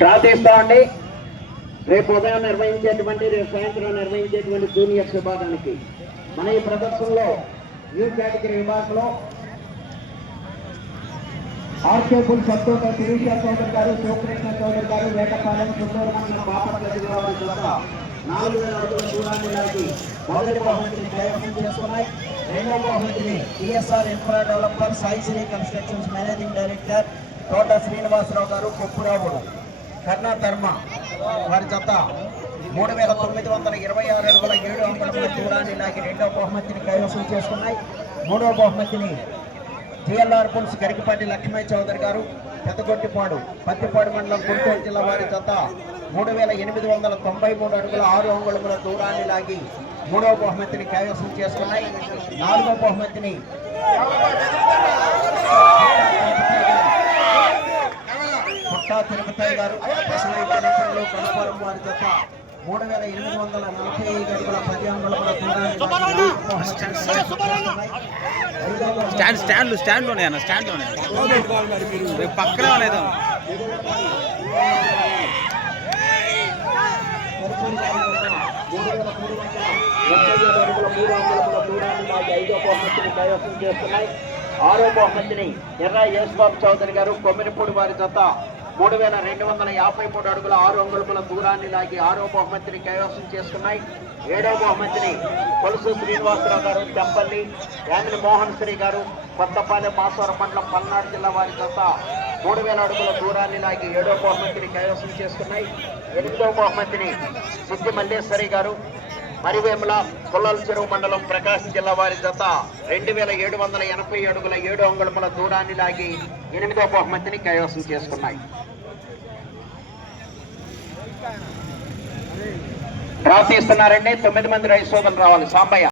ప్రార్థిస్తామండి. రేపు ఉదయం నిర్వహించేటువంటి రేపు సాయంత్రం నిర్వహించేటువంటి జూనియర్స్ విభాగానికి మన ఈ ప్రదర్శనలో న్యూ కేటగిరీ విభాగంలో ఆర్కేపుల్ సత్తోట శిరీష చౌదరి గారు శివకృష్ణ చౌదరి గారు వేటపాలెం చుట్టూరు మండలం బాపట్ల జిల్లా వారి నాలుగు వేల అడుగుల దూరాన్ని లాగి మొదటి బహుమతిని కైవసం చేసుకున్నాయి. రెండవ బహుమతిని TSR infra developer Saisri constructions managing director Thota Srinivasarao గారు కొప్పురావు కర్ణా ధర్మ వారి జత మూడు వేల తొమ్మిది వందల ఇరవై ఆరు అడుగుల ఏడు అంగుళముల దూరాన్ని లాగి రెండవ బహుమతిని కైవసం చేసుకున్నాయి. మూడవ బహుమతిని జిఎల్ఆర్ పుల్స్ గరికపాటి లక్ష్మయ్య చౌదరి గారు పెద్దగొట్టిపాడు పత్తిపాడు మండలం గుంటూరు జిల్లా వారి జత మూడు వేల ఎనిమిది వందల తొంభై మూడు అడుగుల ఆరు అంగుళముల దూరాన్ని లాగి మూడవ బహుమతిని కైవసం చేసుకున్నాయి. నాలుగవ బహుమతిని తిరుపతి గారు అసలు కనపరం వారి జత మూడు వేల ఎనిమిది వందల నలభై ఐదు అడుగుల పది అంగుళముల స్టాండ్ స్టాండ్లు స్టాండ్లోనే అన్న స్టాండ్లోనే రేపు పక్కనే లేదా ఆరో బహుమతిని ఎర్ర యేసుబాబు చౌదరి గారు కొమ్మినిపూడి వారి జత మూడు వేల రెండు వందల యాభై మూడు అడుగుల ఆరు అంగుళముల దూరాన్ని లాగి ఆరో బహుమతిని కైవసం చేసుకున్నాయి. ఏడో బహుమతిని కొలుసు శ్రీనివాసరావు గారు చెంపల్లి యామిని మోహన్ శ్రీ గారు కొత్తపాలెం మాసవరం మండలం పల్నాడు జిల్లా వారి జత మూడు వేల అడుగుల దూరాన్ని లాగి ఏడో బహుమతిని కైవసం చేసుకున్నాయి. ఎనిమిదో బహుమతిని సిద్ధి మల్లేశ్వరి గారు మరివేముల పుల్లల చెరువు మండలం ప్రకాశం జిల్లా వారి జత రెండు వేల ఏడు వందల ఎనభై అడుగుల ఏడు అంగుళముల దూరాన్ని లాగి ఎనిమిదో బహుమతిని కైవసం చేసుకున్నాయి. డ్రా తీస్తున్నారండి. తొమ్మిది మంది రైతు సోదరులు రావాలి. సాంబయ్య.